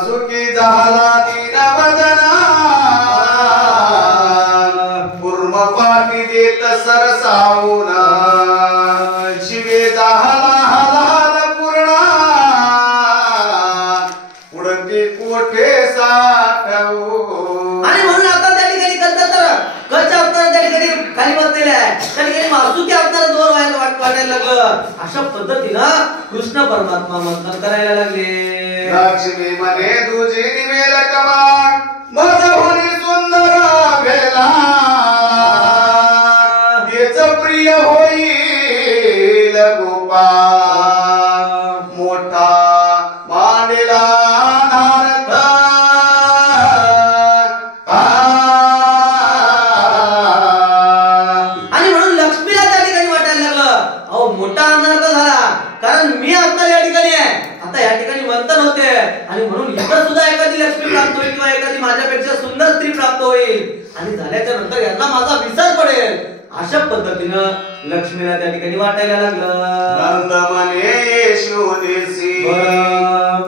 सुखी झाला दीनवदना पूर्व पाठी देत सरसावून शिवे झाला हलाल पूर्णा उडती कोठे साठवू। आणि म्हणून आता त्या ठिकाणी करतात तर कच्चा अवतार त्या ठिकाणी खाली बसलेला आहे, त्या ठिकाणी मासुकी अवतार दोन वाटायला लागलं। अशा पद्धतीनं कृष्ण परमात्मा मंथन करायला लागले। लक्ष्मी मने तुझी निवेल कमान मज होणी सुंदर भेला तेच प्रिय होईल गोपाल मोठा मांडला नारद आणि म्हणून लक्ष्मीला त्या ठिकाणी वाटायला लागलं अहो मोठा अनर्थ झाला, कारण मी आता या ठिकाणी आहे, आता या ठिकाणी मंथन होते आणि म्हणून इतर सुद्धा एखादी लक्ष्मी प्राप्त होईल किंवा एखादी माझ्यापेक्षा सुंदर स्त्री प्राप्त होईल आणि झाल्याच्या नंतर यांना माझा विसर पडेल। अशा पद्धतीनं लक्ष्मीला त्या ठिकाणी वाटायला लागलं। नंद मने यशोदेसी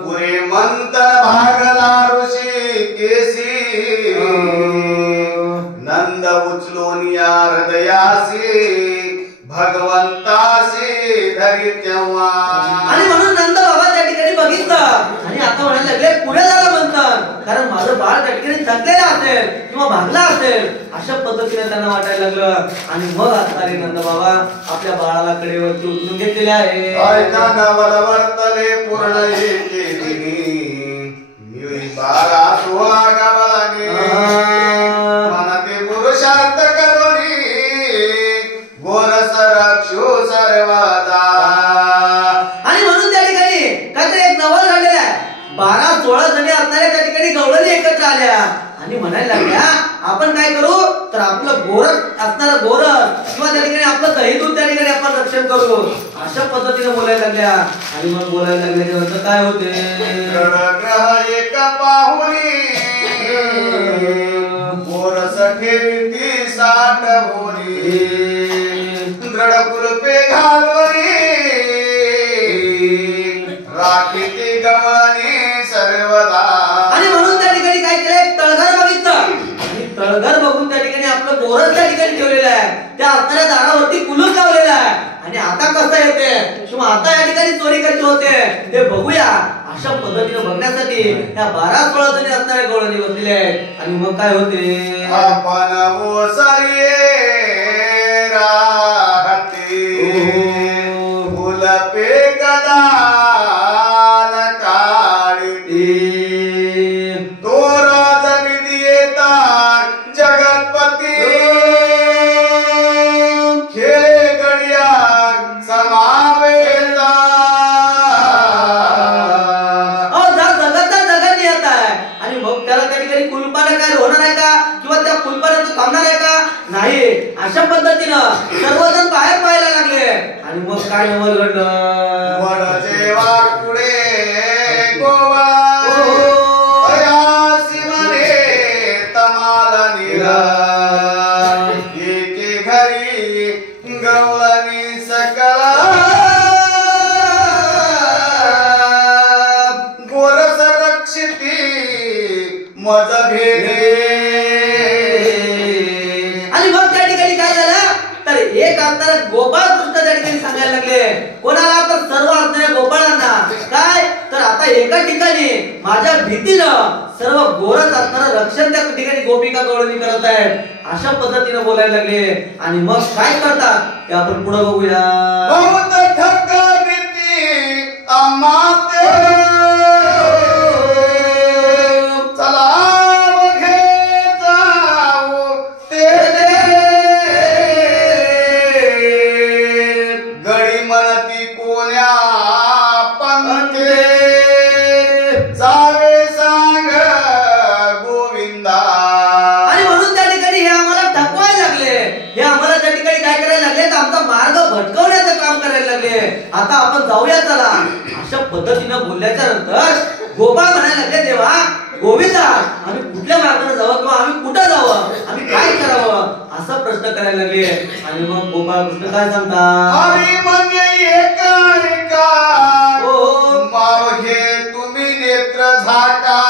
पुरे मंथन भागला ऋषी केसी नंद उचलून या हृदयासी भगवंतासी धरी तेव्हा। आणि म्हणून नंद बाबा त्या ठिकाणी बघितलं आणि आता म्हणायला लागले पुढे झालं मंथन, कारण माझं बाळ त्या ठिकाणी थकलेलं असेल किंवा भागला असेल, अशा पद्धतीने त्यांना वाटायला लागलं। आणि मग आता नंद बाबा आपल्या बाळाला कडेवरती उचलून घेतलेले आहे। वर्तले पूर्ण येते दिनी बारा सोळा गावानी मनाते पुरुषार्थ करोनी गोरस रक्षो सर्वदा। आणि म्हणून त्या ठिकाणी काहीतरी एक नवल घडलेला आहे, 12-16 जणी असणाऱ्या त्या ठिकाणी गवळणी एकत्र आल्या आणि म्हणायला लागल्या आपण काय करू तर आपलं गोरस असणारं गोरस किंवा त्या ठिकाणी आपलं दही दूध त्या ठिकाणी आपण रक्षण करू, अशा पद्धतीने बोलायला लागल्या। आणि मग बोलायला लागल्याच्या नंतर काय होते ग्रह एक पाहुणी गोरस ठेवी साठवणी दृढ कुलपे घालवणी राखीती गवळणी सर्वदा। आणि म्हणून त्या ठिकाणी काय केलंय तळघर बघितलं आणि तळघर बघून त्या ठिकाणी आपलं गोरस त्या ठिकाणी ठेवलेलं आहे, त्या असणाऱ्या दारावरती कुलूप लावलेलं आहे आणि आता कसं येते किंवा आता या ठिकाणी चोरी कशी होते ते बघूया। अशा पद्धतीने बघण्यासाठी या 12-16 जणी असणाऱ्या गवळणी बसलेले आहेत। आणि मग काय होते आपण ओसरिये राहते फुलपे गदान काढते तो राजविधी येतात जगतपती खेळे गडिया समावेता। जगत येत आहे आणि मग त्याला त्या ठिकाणी कुलपाने काय होणार आहे का किंवा त्या कुलपाने तो थांबणार आहे का नाही, अशा पद्धतीनं सर्वजण बाहेर पाहायला लागले। आणि मग काय नवल घडलं वडचे वाकुडे गोवा अयासी मने तमाला निरा एके घरी गवळणी सकला गोरस रक्षिती मज भेदे। आणि मग त्या ठिकाणी काय झालं तर एक अंतर गोपाळ कृष्ण त्या ठिकाणी सांगायला लागले कोणाला तर सर्व असणाऱ्या गोपाळांना काय तर आता एका ठिकाणी माझ्या भीतीनं सर्व गोरस असणारं रक्षण त्या ठिकाणी गोपिका गवळणी करत आहेत, अशा पद्धतीने बोलायला लागले। आणि मग काय करतात ते आपण पुढे बघूया। बहुत ठक्का भीती आमाते चला भटकवण्याचं काम करायला लागले, आता आपण जाऊया चला। अशा पद्धतीने बोलल्याच्या नंतर गोपाळ म्हणायला लागले देवा गोविंदा आम्ही कुठल्या मार्गाने जावं किंवा आम्ही कुठे जावं, आम्ही काय करावं असा प्रश्न करायला लागले। आणि मग गोपाळ कृष्ण काय सांगतात हरी म्हणजे एका एका मावघे तुम्ही नेत्र धाका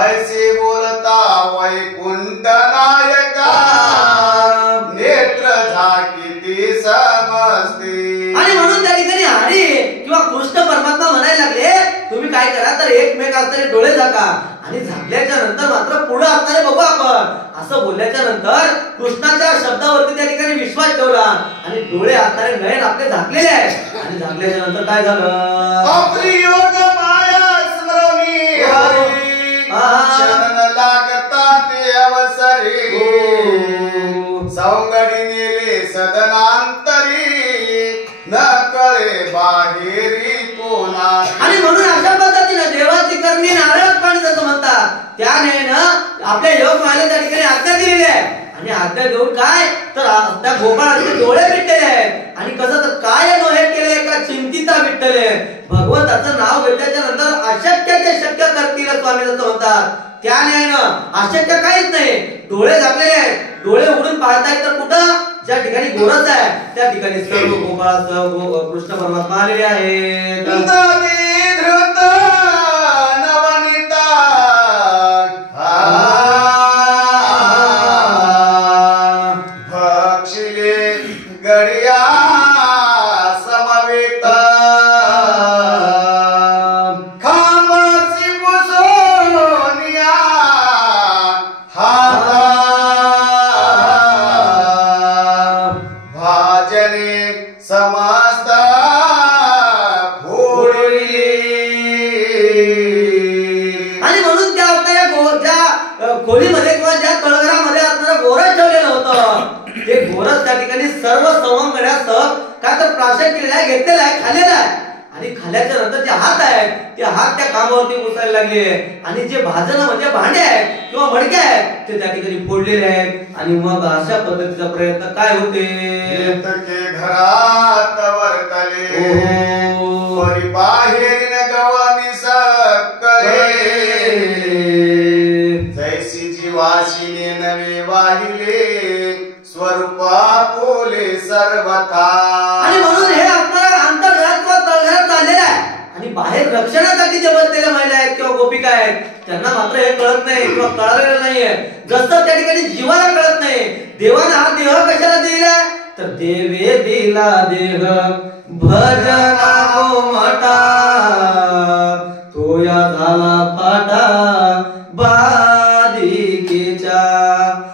ऐसे बोलता वैकुंठ नायका नेत्र झाकिती समजते. आणि म्हणून त्या ठिकाणी हरी किंवा कृष्ण परमात्मा म्हणायला लागले तुम्ही काय करा तर एकमेक असणारे डोळे झाका आणि झाकल्याच्या नंतर मात्र पुढे असणारे बघू आपण असं बोलल्याच्या नंतर कृष्णाच्या शब्दावरती त्या ठिकाणी विश्वास ठेवला आणि डोळे असणारे नयन आपले झाकलेले आहेत आणि झाकल्याच्या नंतर काय झालं आपली योग माया स्मरणी हरी क्षण लागता ते अवसरी सौंगडी नेले सदनांतरी न कळे बाहेरी कोणा. आणि म्हणून अशा पद्धतीनं देवाची करणी नारळ पाणी जसं म्हणतात त्याने आपल्या योग मायला त्या ठिकाणी आज्ञा दिलेली आहे आणि आज्ञा देऊन काय तर त्या गोपाळाचे डोळे मिटलेले आहेत आणि कसं तर काय नोहे केले का चिंतिता विठ्ठले भगवंताचं नाव घेतल्याच्या नंतर अशक्य ते शक्य करतील स्वामी जसं म्हणतात त्या न्यायानं अशक्य काहीच नाही. डोळे झाकलेले आहेत डोळे उघडून पाहतायत तर कुठं ज्या ठिकाणी गोरज आहे त्या ठिकाणी सर्व गोपाळासह कृष्ण परमात्मा आलेले आहेत. भक्षिले गडिया समवेत खांबाची पुसोनिया हाता भाजने समस्त फोडली. आणि म्हणून त्या ज्या खोलीमध्ये किंवा ज्या तळघरामध्ये असणारं गोरज ठेवलेलं होतं ते गोरज त्या ठिकाणी सर्व सवंगड्यासह काय तर प्राशन केलेला आहे घेतलेला आहे खाल्लेला आहे आणि खाल्ल्याच्या नंतर जे हात आहेत ते हात त्या कामावरती पुसायला लागले आणि जे भाजन म्हणजे भांडे आहेत किंवा मडके आहेत ते त्या ठिकाणी फोडलेले आहेत आणि मग अशा पद्धतीचा प्रयत्न काय होते घरात वर्तले परी बाहेर गवळणी सकळे जैसी जीवाशीने नवे वाहिले स्वरूपा बोले सर्वथा. आणि म्हणून हे आपल्याला अंतर्घरात किंवा तळघरात चाललेलं आहे आणि बाहेर रक्षणासाठी जे बसलेल्या महिला आहेत किंवा गोपिका आहेत त्यांना मात्र हे कळत नाही किंवा कळलेलं नाहीये जसं त्या ठिकाणी जीवाला कळत नाही. देवाने हा देह कशाला दिला तर देवे दिला देह भजना गोमटा तो या झाला पाटा बाधिकेच्या.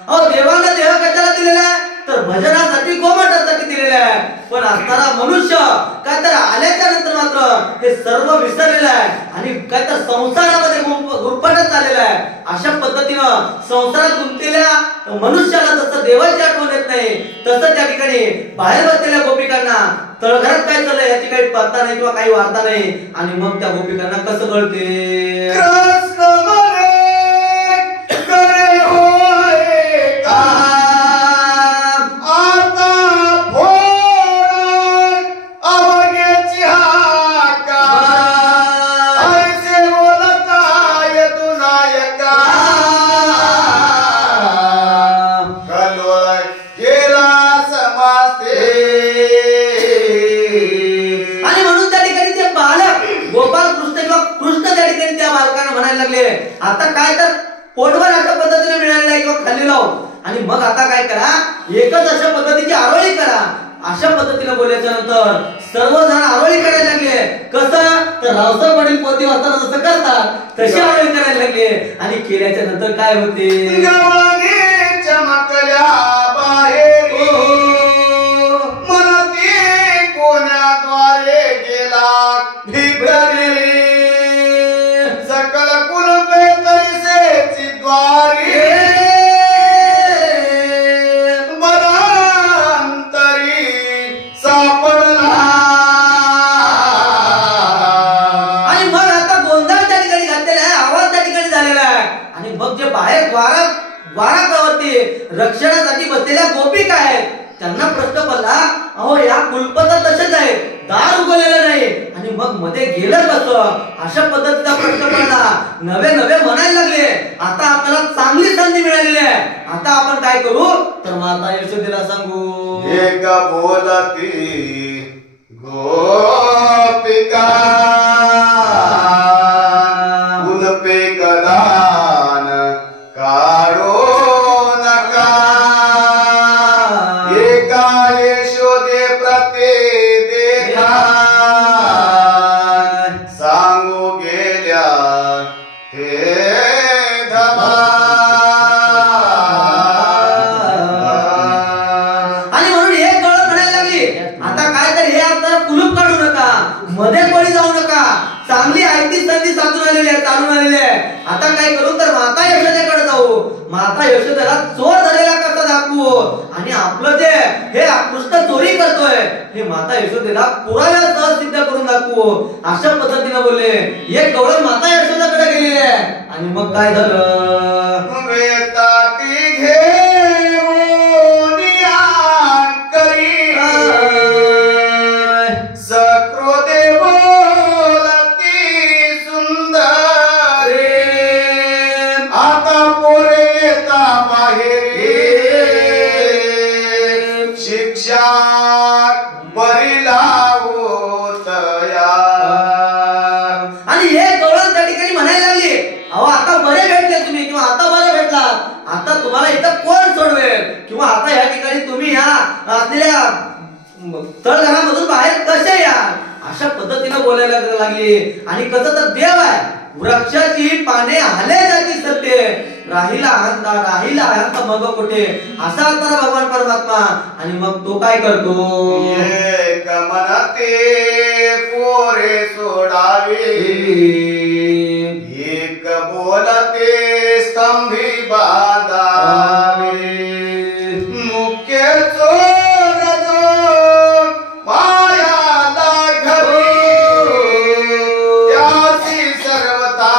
अहो देवाने देह कशाला दिलेला आहे तर भजनासाठी गोमटासाठी दिलेला आहे पण असणारा मनुष्य काय तर आल्याच्या नंतर मात्र हे सर्व विसरलेलं आहे आणि काय तर संसारामध्ये गुरफटत चाललेला आहे. अशा पद्धतीनं संसारात गुंतलेल्या मनुष्याला जसं देवाची आठवण येत नाही तसं त्या ठिकाणी बाहेर बसलेल्या गोपिकांना तळघरात काय चाललंय याची काही पत्ता नाही किंवा काही वार्ता नाही आणि मग त्या गोपिकांना कसं कळते आता काय तर पोटभर अशा पद्धतीने मिळालेला आहे किंवा खाल्लेला आणि मग आता काय करा एकच अशा पद्धतीची आरोळी करा. अशा पद्धतीने बोलल्याच्या नंतर सर्वजण आरोळी करायला लागले. कसं तर रावसाहेब पाटील पोथी वाचताना जसं करतात तशी आरोळी करायला लागले आणि केल्याच्या नंतर काय होते चमकल्या बाहेर मनती कोण्याद्वारे गेला भितरी सकल कुलपे तैसेची द्वारी बरांतरी सापडला. आणि मग आता गोंधळ त्या ठिकाणी घातलेला आहे आवाज त्या ठिकाणी झालेला आहे आणि मग जे बाहेर द्वारावरती रक्षणासाठी बसलेल्या गोपिका आहेत त्यांना प्रश्न पडला अहो या कुलपत तसेच आहे दार उघडलेलं नाही आणि मग मध्ये गेलं कसं अशा पद्धतीचा प्रश्न पडला. नवे नवे म्हणायला लागले आता आपल्याला चांगली संधी मिळालेली आहे आता आपण काय करू तर माता यशोदेला सांगू एक बोलती गोपिका सांगू गेल्या हे धमा. आणि म्हणून एक गवळण म्हणायला लागली, आता काय तर हे आता कुलूप काढू नका, मध्ये कोणी जाऊ नका, चांगली आयती संधी साधून आलेली आहे, चालून आलेली आहे. आता काय करू तर माता यशोदेकडे जाऊ, माता यशोदेला चोर झालेला कसा दाखवू आणि आपलं जे हे कृष्ण चोरी करतोय हे माता यशोदेला पुराव्यासह सिद्ध करून दाखवू. अशा पद्धतीने बोलले. एक गवळण माता यशोदेकडे गेलेली आहे आणि मग काय झालं, वेताटी घेऊन या करी सकृदे बोलती सुंदर. आता पोरे येता बाहेर शिक्षा बरी लावतया. आणि हे गवळण त्या ठिकाणी म्हणायला लागली, अहो आता बरे भेटले तुम्ही किंवा आता बरे भेटलात, आता तुम्हाला इथं कोण सोडवेल किंवा आता या ठिकाणी तुम्ही ह्या असलेल्या तळघरामधून बाहेर कसे या. अशा पद्धतीने बोलायला लागली. आणि कसं तर देव आहे, वृक्षाची पाने हाले जाती सत्य, राहिला अहंता मग कुठे, असा असणारा भगवान परमात्मा. आणि मग तो काय करतो, एक मनाते पोरे सोडावे, एक बोलते स्तंभी बांधावे. मुख्य चोर जो माया दाखवी, त्याची सर्वता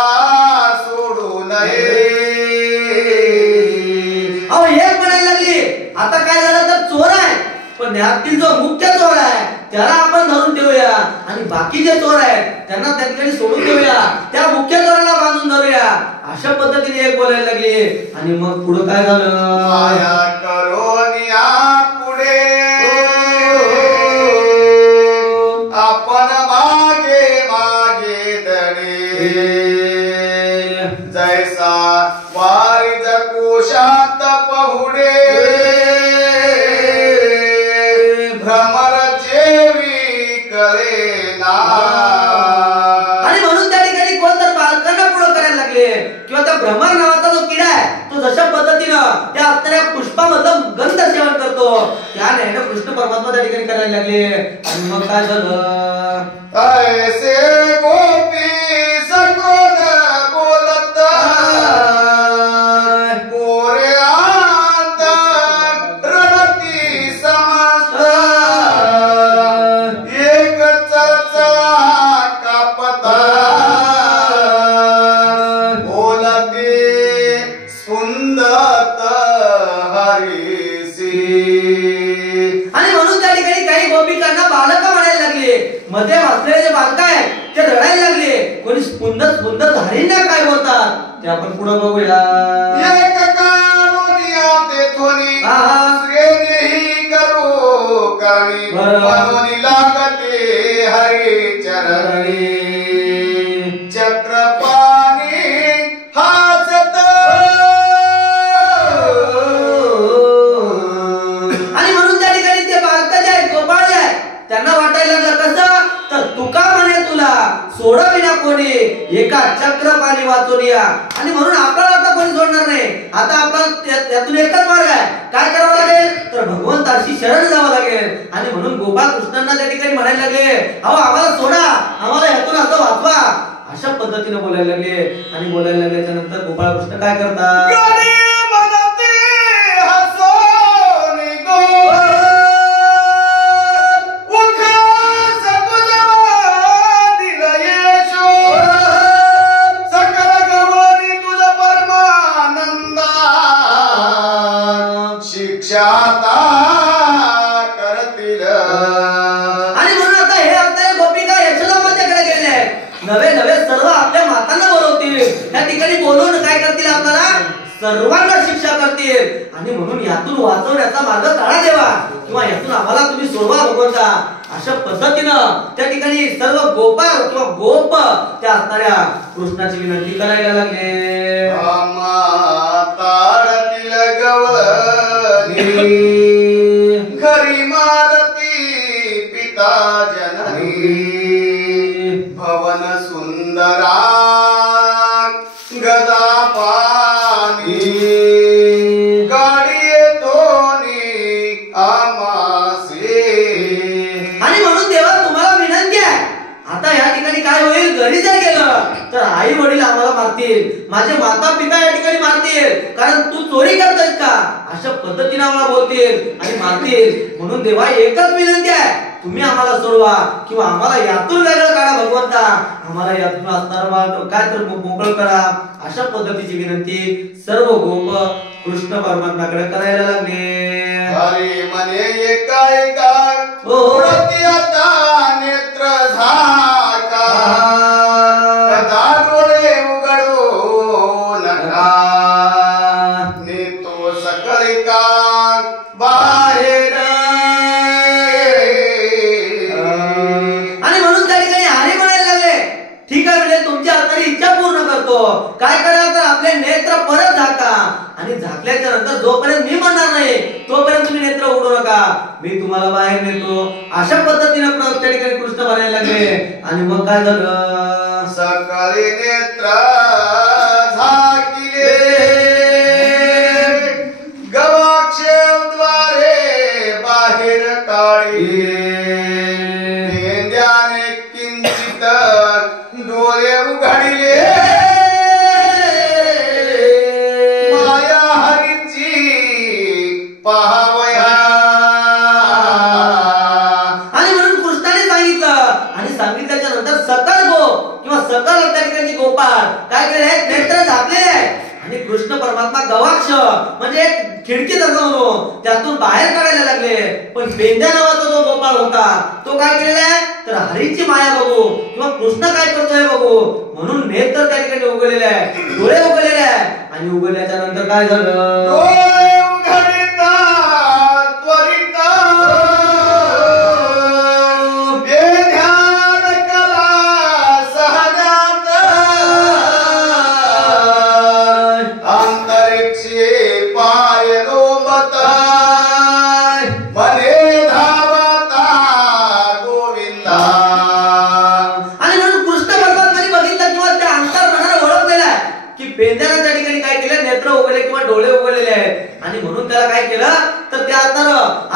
सोडू नये. अहो एक म्हणायला लागली, आता काय झालं तर चोर आहे, पण यातील जो मुख्य चोर आहे त्याला आपण धरून ठेवूया आणि बाकी जे चोर आहेत त्यांना त्या ठिकाणी सोडून देऊया, त्या मुख्य चोराला बांधून धरूया. अशा पद्धतीने एक बोलायला लागली. आणि मग पुढे काय झालं, माया करोनिया पुढे आपण मागे मागे दडे. जैसा वारिज कोशात पहुडे, भ्रमर जेवी कळे ना. आणि म्हणून त्या ठिकाणी कोण तर बालकांना पुढे करायला लागले किंवा त्या भ्रमर नावाचा जो किडा आहे तो जशा पद्धतीनं त्या असणाऱ्या पुष्पामधलं गंध सेवन करतो त्या न्यायाने कृष्ण परमात्मा त्या ठिकाणी करायला लागले. आणि मग काय झालं, ऐसे गोपी सकोद बोलत पोरे आत रडती समस्त. एक चरचरा कापता बोलते सुंदर हरीसी. आणि म्हणून त्या ठिकाणी काही गोपिकांना बालका म्हणायला लागले, मध्ये वाचलेले जे बालक आहेत ते रडायला लागले. कोणी सुंदर धारींना काय बोलतात ते आपण पुढे बघूया. एक कानोनिया तेथोनी श्रेणी करू करणी, मनोनी लागते हरी चरणी. चक्रपाणी हासत. आणि म्हणून त्या ठिकाणी ते बालक जे आहेत गोपाळ जे आहेत त्यांना वाटायला लागलं कसं तर तुका म्हणे तुला सोडविना कोणी, एका चक्रपाणी वाचून या. आणि म्हणून आपल्याला आता कोणी सोडणार नाही. आता आपल्याला त्यातून एकच मार्ग आहे, काय करावं लागेल तर भगवंताशी शरण जावं लागेल. आणि म्हणून गोपाळ कृष्णांना त्या ठिकाणी म्हणायला लागले, अहो आम्हाला सोडा, आम्हाला ह्यातून असं वाचवा. अशा पद्धतीने बोलायला लागले. आणि बोलायला लागल्याच्या नंतर गोपाळ कृष्ण काय करतात, करतील. आणि म्हणून आता हे आपल्या गोपिका यशोदा मातेकडे गेले आहेत. नवे नवे सर्व आपल्या मातांना बोलवतील, त्या ठिकाणी बोलवून काय करतील आपल्याला सर्वांना शिक्षा करतील. आणि म्हणून यातून वाचवण्याचा मार्ग काढा देवा किंवा यातून आम्हाला तुम्ही सोडवा भगवंता. अशा पद्धतीनं त्या ठिकाणी सर्व गोपाळ किंवा गोप त्या असणाऱ्या कृष्णाची विनंती करायला लागले. ताडतील गवळणी घरी मारती पिता जननी. भवन सुंदर सुंदरा गदा पाणी गाडी दोनी आमासे. आणि म्हणून देवा तुम्हाला विनंती आहे, आता या ठिकाणी काय होईल, घरी जर गेलं तर आई वडील आम्हाला मारतील, माझे माता पिता या ठिकाणी मारतील, कारण तू चोरी करतोस का अशा पद्धतीने आम्हाला बोलतील आणि मारतील. म्हणून देवा एकच विनंती आहे, तुम्ही आम्हाला सोडवा किंवा आम्हाला यातून वेगळं काढा भगवंता, आम्हाला यातून असणार काय तर मोकळं करा. अशा पद्धतीची विनंती सर्व गोप कृष्ण परमात्म्याकडे करायला लागले. हरी म्हणे एका ओळखी आता नेत्र झाका कदा डोळे उघडू नका नेतो सकळी का बाहेर. आणि म्हणून त्या ठिकाणी हरी म्हणायला लागले, ठीक आहे म्हणजे तुमची आता इच्छा पूर्ण करतो. काय करा तर आपले नेत्र परत झाका आणि झाकल्याच्या नंतर जोपर्यंत मी म्हणणार नाही तोपर्यंत तुम्ही नेत्र उघडू नका, मी तुम्हाला बाहेर नेतो. अशा पद्धतीने त्या ठिकाणी कृष्ण म्हणायला लागले. आणि मग काय झालं, सकळी नेत्र झाकिले गवाक्षद्वारे बाहेर काढिले पेंद्याने किंचित डोळे उघडिले माया हरीची पाहावया. आणि म्हणून कृष्णाने सांगितलं आणि सांगितल्याच्या नंतर सकल गो किंवा सकल त्या ठिकाणी गोपाळ काय केले आहेत, नेत्र झाकलेले आहेत. आणि कृष्ण परमात्मा गवाक्ष म्हणजे एक खिडकी म्हणून त्यातून बाहेर काढायला लागले. पण पेंद्या नावाचा जो गोपाळ होता तो काय केलेला आहे तर हरीची माया बघू किंवा कृष्ण काय करतोय बघू म्हणून नेत्र त्या ठिकाणी उघडलेले आहे, डोळे उघडलेले आहे. आणि उघडल्याच्या नंतर काय झालं, डोळे उघडता त्वरित बेध्यान कला सहजात अंतरिक्षे पाय लोंबत मने धावता गोविंदा. आणि म्हणून कृष्ण परमात्म्याने बघितलं किंवा त्या अंतर्मनाला ओळखलेलं आहे की पेंद्याला त्या ठिकाणी काय केलं, नेत्र उघडले किंवा डोळे उघडलेले आहेत. आणि म्हणून त्याला काय केलं तर त्या अंतर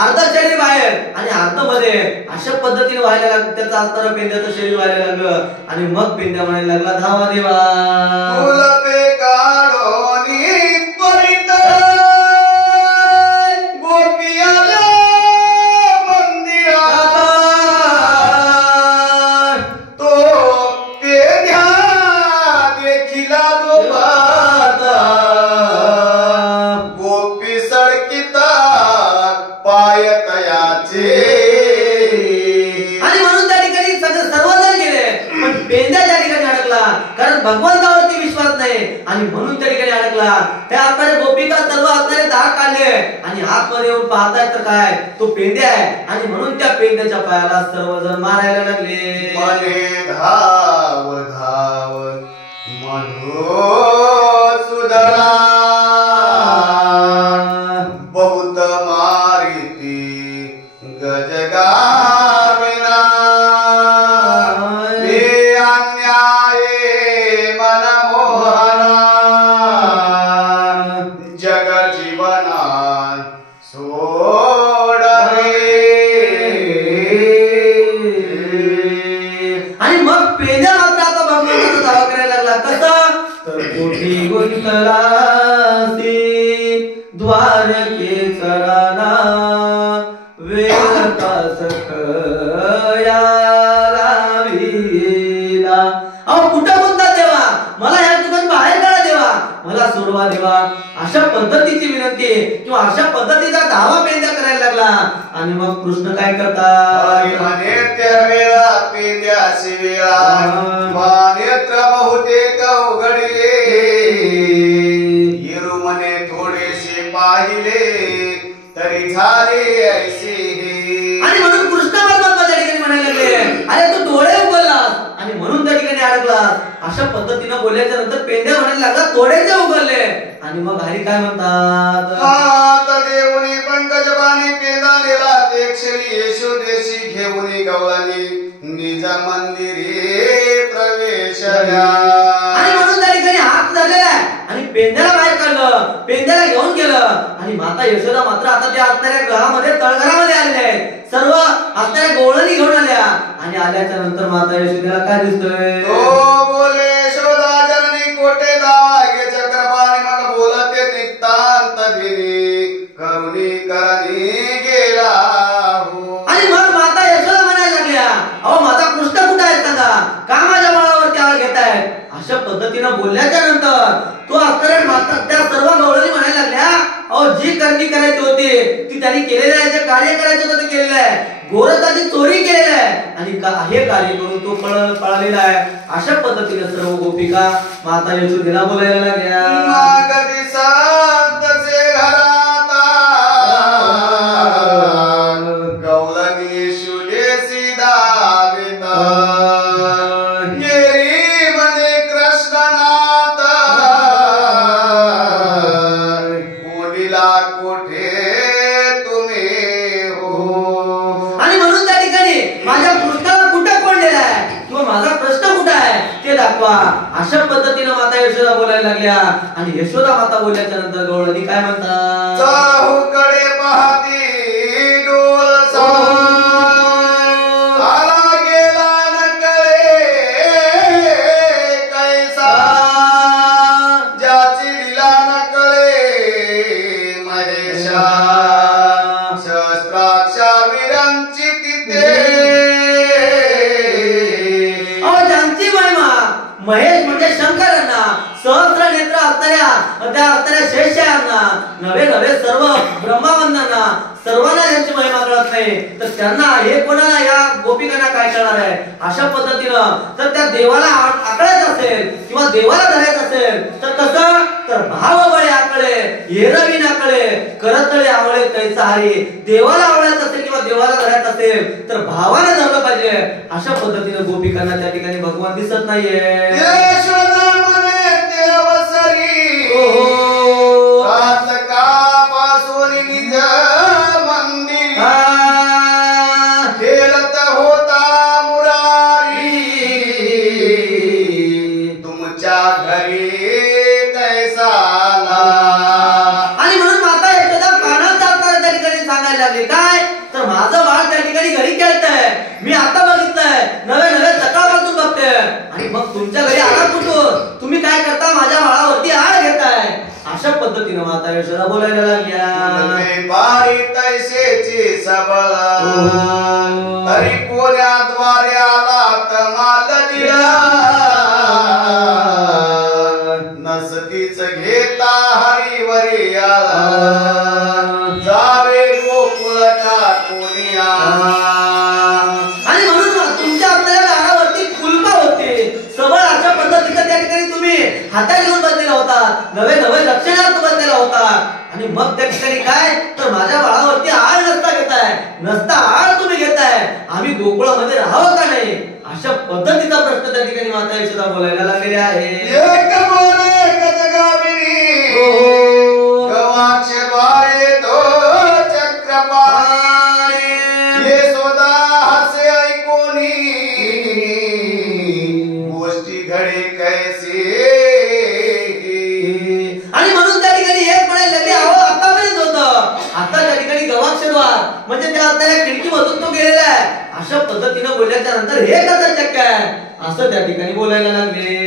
अर्ध शरीर बाहेर आणि अर्ध मध्ये अशा पद्धतीने व्हायला लागलं. त्याचं अंतर पेंद्याचं शरीर व्हायला लागलं. आणि मग पेंद्या म्हणायला लागला, धावा देवा फुलपे काढोनी त्वरित गोपी आल्या मंदिरात तो पेंद्या देखिला लोभाता गोपी सडकीत पाय तयाचे. आणि म्हणून त्या ठिकाणी सर्वजण गेले पण पेंद्या त्या ठिकाणी अडकला, कारण भगवंतावरती विश्वास नाही आणि म्हणून त्या ठिकाणी अडकला. त्या आतमध्ये गोपिका सर्व आतमध्ये दार काढले आणि आतमध्ये येऊन पाहताय तर काय तो पेंद्या आहे. आणि म्हणून त्या पेंद्याच्या पायाला सर्वजण मारायला लागले. मने धाव धाव मधुसूदना बहुत मारिती गजगाविना हे अन्याये मनमोहना जग जीवना सोडरे. आणि मग पेंद्या मात्र आता भगवंताचा दावा करायला लागला. कसं तर कोठी गुंतलासी द्वारके चराना वेळता सखया लाविला. अहो कुठं बोलता देवा, मला ह्यातून बाहेर काढा देवा, मला सोडवा देवा. अशा पद्धतीची विनंती किंवा अशा पद्धतीचा धावा पेंद्या करायला लागला. आणि मग कृष्ण काय करतात, म्हणे त्या वेळा पेंद्याची वेळा नेत्र बहुतेक उघडले हिरू म्हणे थोडेसे पाहिले तरी झाले ऐसे. आणि म्हणून कृष्ण परमात्मा त्या ठिकाणी म्हणायला लागले, अरे तू डोळे उघडलास आणि म्हणून त्या ठिकाणी अडकलास. अशा पद्धतीनं बोलल्याच्या नंतर पेंद्या म्हणायला लागला थोडेसे उघडले. आणि मग हरी काय म्हणतात, हात देऊनी पंकजबानी पेंदा नेला ते क्षणी येशू देशी घेऊनी गवळणी निज मंदिरे प्रवेश ऐश्वर्या आणि म्हणून त्या ठिकाणी हात धरलेला आहे आणि पेंद्याला बाहेर काढलं, पेंद्याला घेऊन गेलं आणि माता यशोदा मात्र आता त्या असणाऱ्या ग्रहामध्ये तळघरामध्ये आलेल्या आहेत. सर्व असणाऱ्या गोवळणी घेऊन आल्या आणि आल्याच्या नंतर माता यशोदेला काय दिसतोय? तो बोले यशोदा जननी कोटे दागे चक्रपाणी मग बोलते नितांत दिनी करुणी करणी गेला हो. आणि मग माता यशोदा म्हणायला लागल्या, अहो माझा कृष्ण कुठे आहे सांगा, का माझ्या बाळावरती आळ घेतायत? अशा पद्धतीनं बोलल्याच्या नंतर तो असणाऱ्या माता त्या सर्व गवळणी म्हणायला लागल्या, अहो जी करणी करायची होती ती त्यांनी केलेली आहे, जे कार्य करायचं होतं ते केलेलं आहे, गोरताची चोरी केलेली आहे आणि हे कार्य करून तो पळालेला आहे. अशा पद्धतीने सर्व गोपिका माता यशोदेला बोलायला लागल्या. मागती संतसे घरात गवळणी शुलेसी दावित गेरी म्हणे कृष्णनाथ कोणीला कोठे तुम्ही हो. आणि म्हणून त्या ठिकाणी माझ्या कृष्णाला कुठे कोंडलेला आहे किंवा माझा प्रश्न कुठे आहे ते दाखवा. अशा पद्धतीने माता यशोदा बोलायला लागल्या आणि यशोदा माता बोलल्याच्या नंतर गवळणी काय म्हणतात? चाहूकडे पाहती डोळ आला गेला न कळे कैसा ज्याची लीला न कळे महेशा शस्त्राक्षा वीरांची तिथे ज्यांची महिमा महेश म्हणजे शंकरांना, सहस्र नेत्र असणाऱ्या त्या असणाऱ्या शेषयांना, नवे नवे सर्व ब्रह्मावंदांना सर्वांना यांची महिमा कळत नाही तर त्यांना हे कोणाला या गोपिकांना काय करणार आहे? अशा पद्धतीनं तर त्या देवाला आकळायचं असेल किंवा देवाला धरायचं असेल तर कसं? तर भाव बळे आकळे येरवी नाकळे करतळे आवळे तैसा हरी. देवाला आवडायचं असेल किंवा देवाला धरायचं असेल तर भावाला धरलं पाहिजे. अशा पद्धतीनं गोपिकांना त्या ठिकाणी भगवान दिसत नाहीये. यशोदा म्हणे देवसरी पासून निज मंदिरी खेळत होता मुरारी तुमच्या घरी कैसा आला. आणि म्हणून माता यशोदा कानात जाताना त्या ठिकाणी सांगायला लागली काय? तर माझं बाळ त्या ठिकाणी घरी खेळतंय, मी आता बघितलंय, नवे नवे सकाळपासून बघते आणि मग तुमच्या घरी आला कुठून? तुम्ही काय करता? माझ्या बाळावरती आळ घेताय. अशा पद्धतीने माता यशोदा बोलायला लागल्या. बारी तैसेची सबळ तरी कोण्याद्वारे आला तमाल दिला नसतीच घेता हरिवरी आला जावे गोकुळ टाकून आणि म्हणून तुमच्या आपल्याला दारावरती फुलका होते सबळ. अशा पद्धतीचं त्या ठिकाणी तुम्ही हातात घेऊन बसलेला होता, नवे नवे लक्षणार्थ बसलेला होता आणि मग त्या ठिकाणी काय? तर माझ्या बाळावरती आळ नसता घेताय, नसता आळ तुम्ही घेताय, आम्ही गोकुळामध्ये राहावं का नाही? अशा पद्धतीचा प्रश्न त्या ठिकाणी माता यशोदा बोलायला लागलेले आहे. एक बोले गजगामिनी गवाक्षद्वारे तो चक्रपाणी यशोदा हसे ऐकोनी गोष्टी घडे कैसे. आणि म्हणून त्या ठिकाणी एक म्हणायला लागले, अहो आतापर्यंत होतं, आता त्या ठिकाणी गवाक्षद्वार म्हणजे त्या असणाऱ्या खिडकीमधून तो गेलेला आहे. अशा पद्धतीनं बोलल्याच्या नंतर हे कसं शक्य आहे? असं त्या ठिकाणी बोलायला लागले.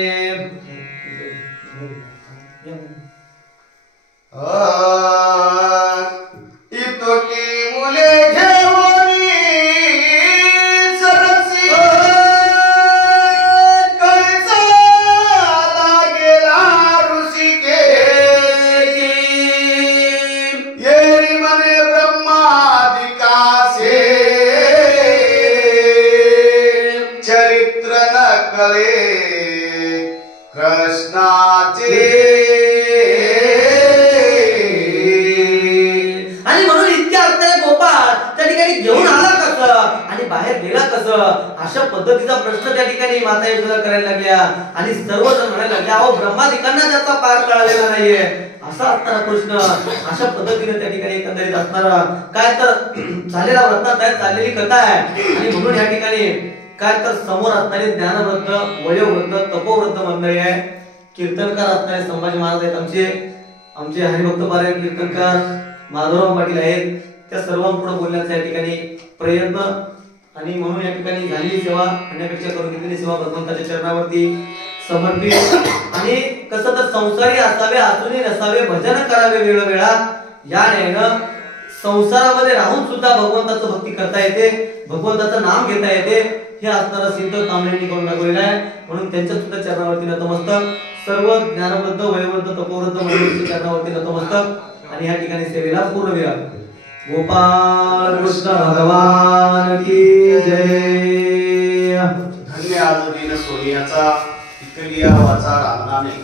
इतकी मुले घेऊनी सरसी कैसा लागेला ऋषिकेश येरी म्हणे ब्रह्मादिकासे चरित्र न कळे कृष्णाचे. आणि म्हणून इतक्या असणारे गोपाळ त्या ठिकाणी घेऊन आला कसं आणि बाहेर गेला कसं? अशा पद्धतीचा प्रश्न त्या ठिकाणी माता यशोदा करायला लागल्या आणि सर्वजण म्हणायला लागले, अहो ब्रह्मादिकांना त्याचा पार कळालेला नाहीये असा असणारा प्रश्न. अशा पद्धतीने त्या ठिकाणी एकंदरीत असणारा काय तर झालेला वर्तनात आहे, चाललेली कथा आहे. आणि म्हणून या ठिकाणी काय तर समोर असणारे ज्ञानवृद्ध, वयोवृद्ध, तपोवृद्ध मंडळी आहे, कीर्तनकार असणारे संभाजी महाराज आहेत आमचे हरिभक्त पारायण कीर्तनकार माधवराव पाटील आहेत. त्या सर्वांपुढे बोलण्याचा या ठिकाणी प्रयत्न आणि म्हणून या ठिकाणी झालेली सेवा अन्यापेक्षा करून घेतलेली सेवा भगवंताच्या चरणावरती समर्पित. आणि कसं तर संसारी असावे असूनही नसावे, भजन करावे वेळोवेळा, या न्यायानं संसारामध्ये राहून सुद्धा भगवंताचं भक्ती करता येते, भगवंताचं नाम घेता येते, हे असणारा सिद्ध कांबळेंनी करून दाखवलेलं आहे. म्हणून त्यांच्या सुद्धा चरणावरती नतमस्तक, सर्व ज्ञानवृद्ध, वयोवृद्ध, तपोवृद्ध मंडळींच्या चरणावरती नतमस्तक आणि या ठिकाणी सेवेला पूर्णविराम. गोपाल कृष्ण भगवान की जय. धन्य आज दिन सोनियाचा इकलिया वाचा रांगणाने,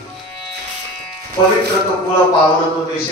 पवित्र तो कुळ पावन तो देश